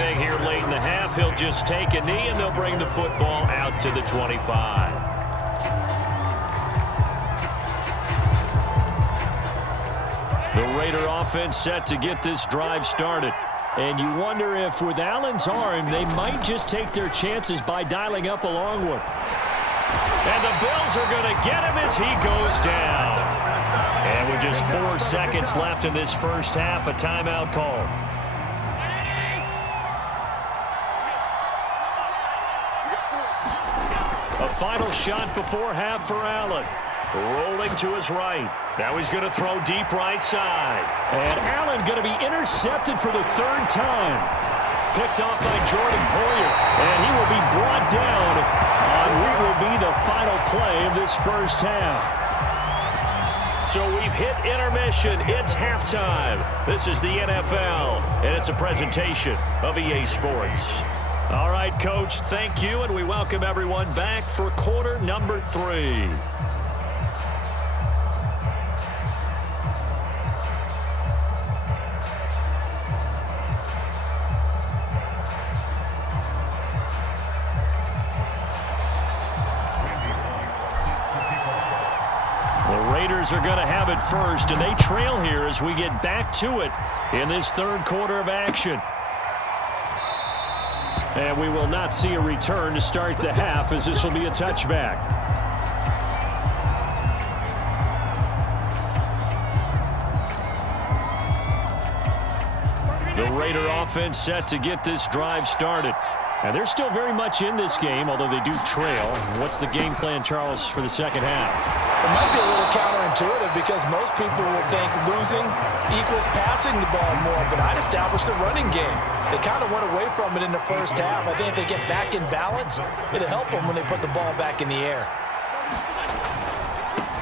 anything here late in the half. He'll just take a knee, and they'll bring the football out to the 25. The Raider offense set to get this drive started. And you wonder if with Allen's arm, they might just take their chances by dialing up a long one. And the Bills are going to get him as he goes down. And with just 4 seconds left in this first half, a timeout call. A final shot before half for Allen. Rolling to his right. Now he's going to throw deep right side. And Allen going to be intercepted for the 3rd time. Picked off by Jordan Poyer. And he will be brought down on what will be the final play of this first half. So we've hit intermission. It's halftime. This is the NFL, and it's a presentation of EA Sports. All right, Coach, thank you, and we welcome everyone back for quarter number 3. Are going to have it first, and they trail here as we get back to it in this 3rd quarter of action. And we will not see a return to start the half, as this will be a touchback. The Raider offense set to get this drive started. And they're still very much in this game, although they do trail. What's the game plan, Charles, for the second half? It might be a little counterintuitive because most people will think losing equals passing the ball more, but I'd establish the running game. They kind of went away from it in the first half. I think if they get back in balance, it'll help them when they put the ball back in the air.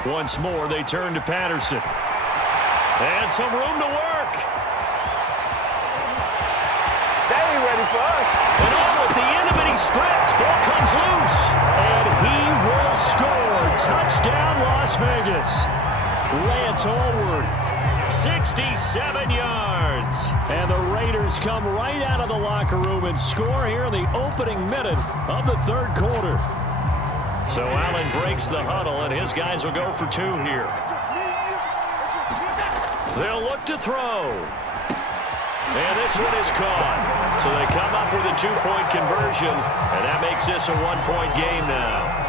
Once more, they turn to Patterson. And some room to work. They ain't ready for us. And at the end of it, he's stripped. Ball comes loose. And he will score. Touchdown, Las Vegas. Lance Allworth, 67 yards. And the Raiders come right out of the locker room and score here in the opening minute of the 3rd quarter. So Allen breaks the huddle, and his guys will go for 2 here. They'll look to throw. And this one is caught. So they come up with a 2-point conversion, and that makes this a 1-point game now.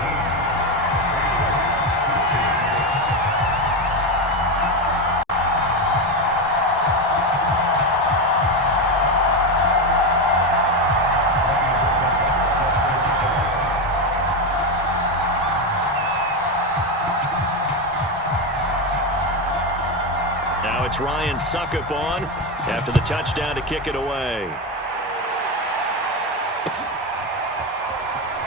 Now it's Ryan Suckup on after the touchdown to kick it away.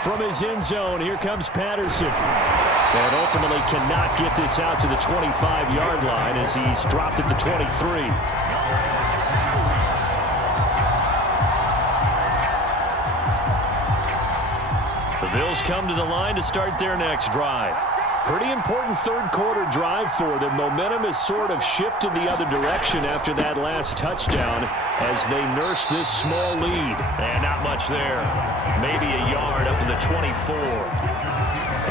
From his end zone, here comes Patterson. And ultimately cannot get this out to the 25-yard line as he's dropped at the 23. The Bills come to the line to start their next drive. Pretty important 3rd quarter drive for them. Momentum has sort of shifted the other direction after that last touchdown as they nurse this small lead. And not much there. Maybe a yard up to the 24.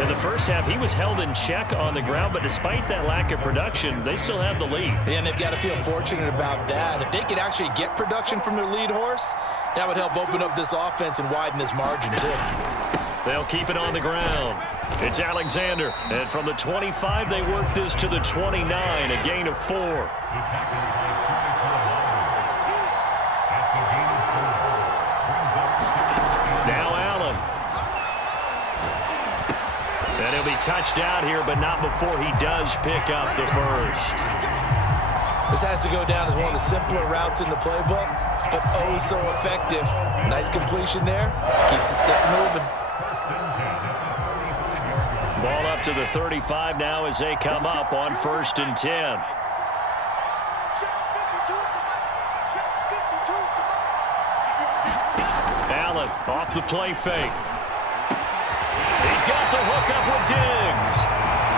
In the first half, he was held in check on the ground, but despite that lack of production, they still have the lead. And they've got to feel fortunate about that. If they could actually get production from their lead horse, that would help open up this offense and widen this margin, too. They'll keep it on the ground. It's Alexander. And from the 25, they work this to the 29, a gain of 4. Now Allen. And he'll be touched out here, but not before he does pick up the first. This has to go down as one of the simpler routes in the playbook, but oh so effective. Nice completion there. Keeps the sticks moving. Ball up to the 35 now as they come up on 1st and 10. Allen off the play fake. He's got the hook up with Diggs.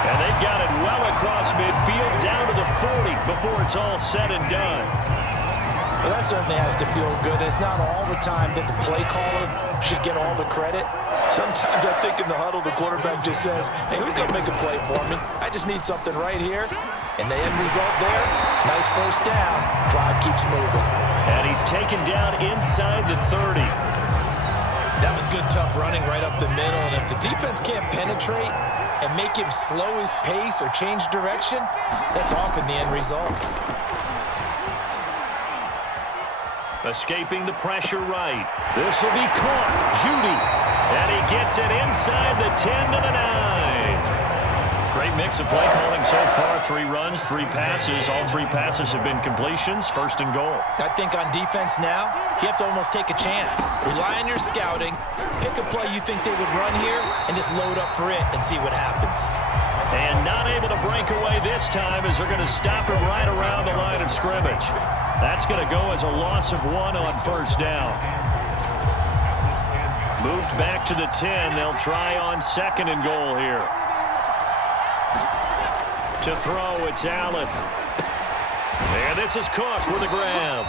And they've got it well across midfield down to the 40 before it's all said and done. Well, that certainly has to feel good. It's not all the time that the play caller should get all the credit. Sometimes I think in the huddle, the quarterback just says, hey, who's going to make a play for me? I just need something right here. And the end result there, nice first down. Drive keeps moving. And he's taken down inside the 30. That was good, tough running right up the middle. And if the defense can't penetrate and make him slow his pace or change direction, that's often the end result. Escaping the pressure right. This will be caught. Judy. And he gets it inside the 10 to the 9. Great mix of play calling so far. 3 runs, 3 passes. All 3 passes have been completions. First and goal. I think on defense now, you have to almost take a chance. Rely on your scouting. Pick a play you think they would run here and just load up for it and see what happens. And not able to break away this time as they're going to stop him right around the line of scrimmage. That's going to go as a loss of 1 on first down. Moved back to the 10. They'll try on second and goal here. To throw, it's Allen. And this is Cook with a grab.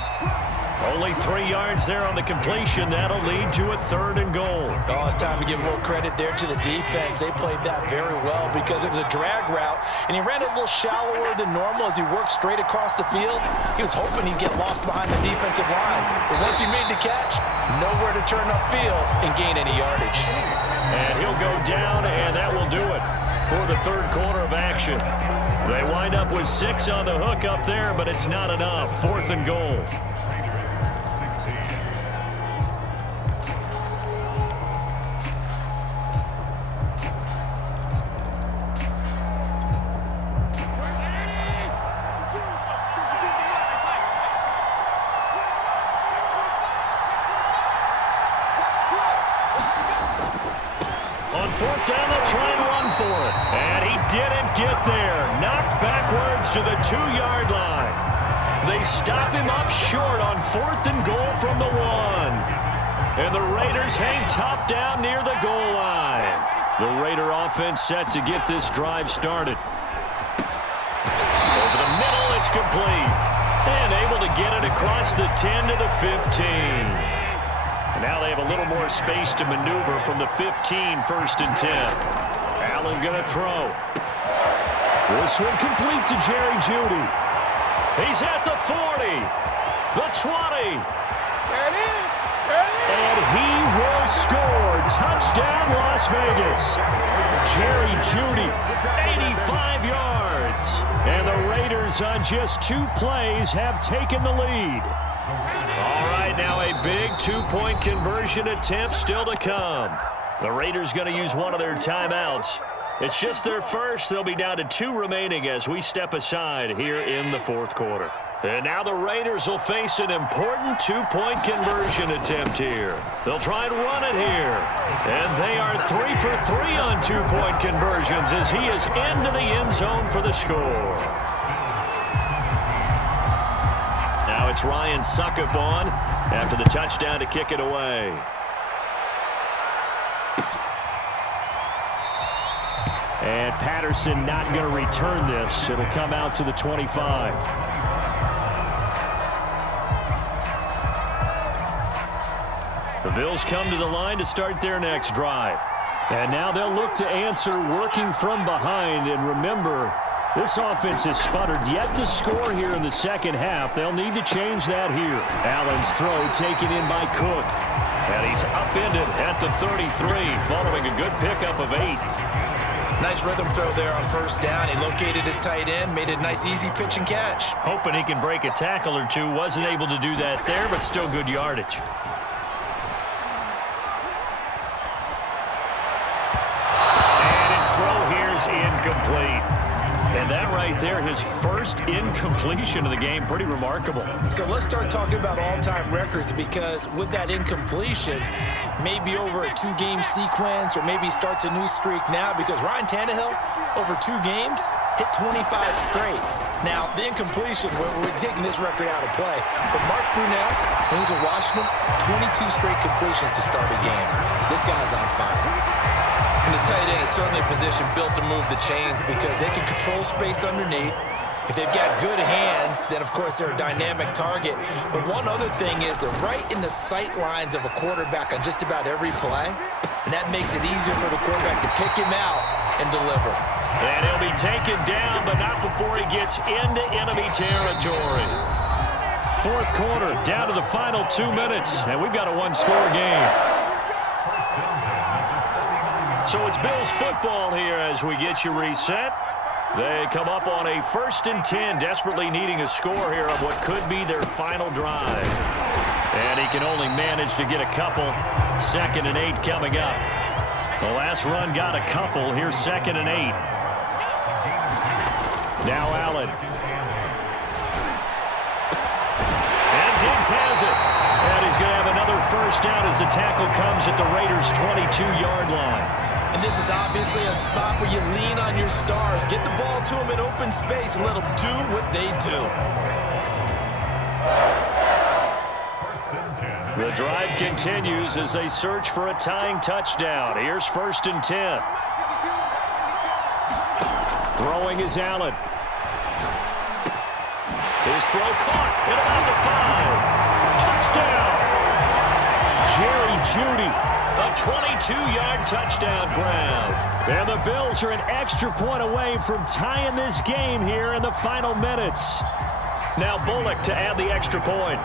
Only 3 yards there on the completion. That'll lead to a 3rd and goal. Oh, it's time to give a little credit there to the defense. They played that very well because it was a drag route, and he ran it a little shallower than normal as he worked straight across the field. He was hoping he'd get lost behind the defensive line. But once he made the catch, nowhere to turn upfield and gain any yardage. And he'll go down, and that will do it for the 3rd quarter of action. They wind up with 6 on the hook up there, but it's not enough. 4th and goal. On 4th down, they'll try and run for it. And he didn't get there. Knocked backwards to the 2-yard line. They stop him up short on 4th and goal from the 1. And the Raiders hang tough down near the goal line. The Raider offense set to get this drive started. Over the middle, it's complete. And able to get it across the 10 to the 15. Now they have a little more space to maneuver from the 15, 1st and 10. Allen going to throw. This one complete to Jerry Jeudy. He's at the 40, the 20. There it is. And he will score. Touchdown, Las Vegas. Jerry Jeudy, 85 yards. And the Raiders on just 2 plays have taken the lead. All right, now a big 2-point conversion attempt still to come. The Raiders going to use one of their timeouts. It's just their first. They'll be down to 2 remaining as we step aside here in the 4th quarter. And now the Raiders will face an important 2-point conversion attempt here. They'll try and run it here. And they are 3 for 3 on 2-point conversions as he is into the end zone for the score. Now it's Ryan Suckup on after the touchdown to kick it away. And Patterson not going to return this. It'll come out to the 25. The Bills come to the line to start their next drive. And now they'll look to answer working from behind. And remember, this offense has sputtered yet to score here in the second half. They'll need to change that here. Allen's throw taken in by Cook. And he's upended at the 33 following a good pickup of 8. Nice rhythm throw there on first down. He located his tight end, made a nice easy pitch and catch. Hoping he can break a tackle or two. Wasn't able to do that there, but still good yardage. And his throw here is incomplete. And that right there, his first incompletion of the game, pretty remarkable. So let's start talking about all-time records, because with that incompletion, maybe over a 2-game sequence, or maybe starts a new streak now, because Ryan Tannehill, over 2 games, hit 25 straight. Now, the incompletion, we're taking this record out of play. But Mark Brunell, when he was at Washington, 22 straight completions to start a game. This guy's on fire. And the tight end is certainly a position built to move the chains because they can control space underneath. If they've got good hands, then, of course, they're a dynamic target. But one other thing is they're right in the sight lines of a quarterback on just about every play, and that makes it easier for the quarterback to pick him out and deliver. And he'll be taken down, but not before he gets into enemy territory. Fourth quarter, down to the final 2 minutes, and we've got a one-score game. So it's Bills football here as we get you reset. They come up on a 1st and 10, desperately needing a score here on what could be their final drive. And he can only manage to get a couple. 2nd and 8 coming up. The last run got a couple. Here's 2nd and 8. Now Allen. And Diggs has it. And he's going to have another first down as the tackle comes at the Raiders' 22-yard line. And this is obviously a spot where you lean on your stars. Get the ball to them in open space and let them do what they do. The drive continues as they search for a tying touchdown. Here's 1st and 10. Throwing is Allen. His throw caught at about the 5. Touchdown. Jerry Jeudy. A 22-yard touchdown grab. And the Bills are an extra point away from tying this game here in the final minutes. Now Bullock to add the extra point.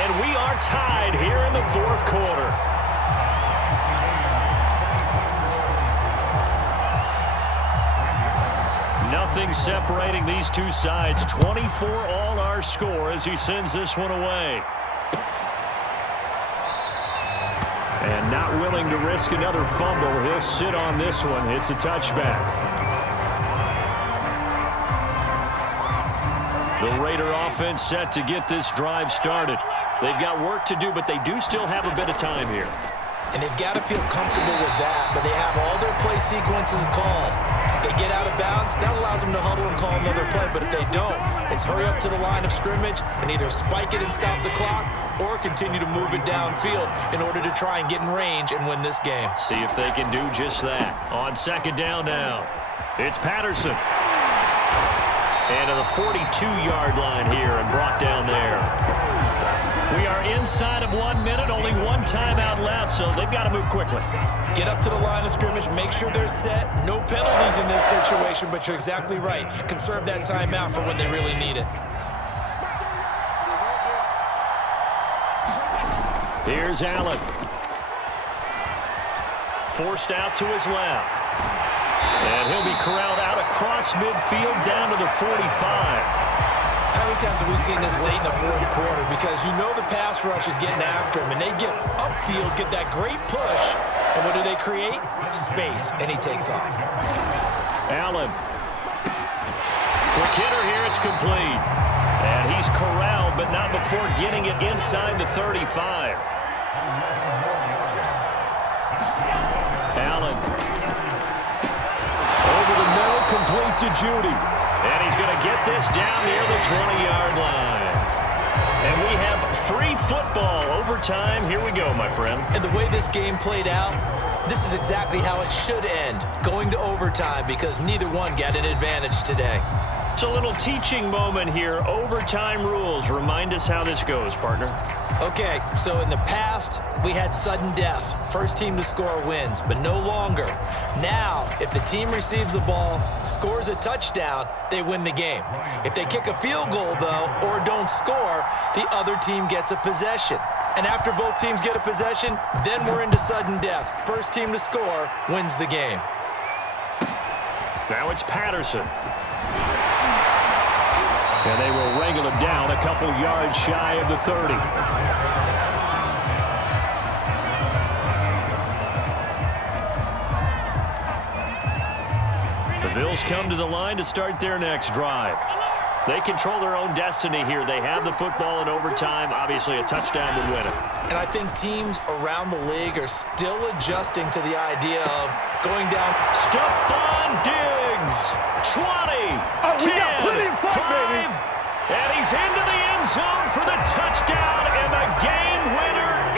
And we are tied here in the fourth quarter. Nothing separating these two sides. 24 all our score as he sends this one away. And not willing to risk another fumble. He'll sit on this one. It's a touchback. The Raider offense set to get this drive started. They've got work to do, but they do still have a bit of time here. And they've got to feel comfortable with that, but they have all their play sequences called. If they get out of bounds, that allows them to huddle and call another play, but if they don't, it's hurry up to the line of scrimmage and either spike it and stop the clock or continue to move it downfield in order to try and get in range and win this game. See if they can do just that. On 2nd down now, it's Patterson. And to the 42-yard line here and brought down there. We are inside of 1 minute, only one timeout left, so they've got to move quickly. Get up to the line of scrimmage, make sure they're set. No penalties in this situation, but you're exactly right. Conserve that timeout for when they really need it. Here's Allen. Forced out to his left. And he'll be corralled out across midfield down to the 45. How many times have we seen this late in the fourth quarter? Because you know the pass rush is getting after him, and they get upfield, get that great push, and what do they create? Space, and he takes off. Allen. Quick hitter here, it's complete. And he's corralled, but not before getting it inside the 35. Allen. Over the middle, complete to Jeudy. And he's going to get this down near the 20-yard line. And we have free football overtime. Here we go, my friend. And the way this game played out, this is exactly how it should end, going to overtime, because neither one got an advantage today. It's a little teaching moment here. Overtime rules. Remind us how this goes, partner. Okay, so in the past, we had sudden death. First team to score wins, but no longer. Now, if the team receives the ball, scores a touchdown, they win the game. If they kick a field goal, though, or don't score, the other team gets a possession. And after both teams get a possession, then we're into sudden death. First team to score wins the game. Now it's Patterson. And they will wrangle him down a couple yards shy of the 30. The Bills come to the line to start their next drive. They control their own destiny here. They have the football in overtime. Obviously, a touchdown would win it. And I think teams around the league are still adjusting to the idea of going down. Stephon Diggs, 20, 10, 5, and he's into the end zone for the touchdown and the game winner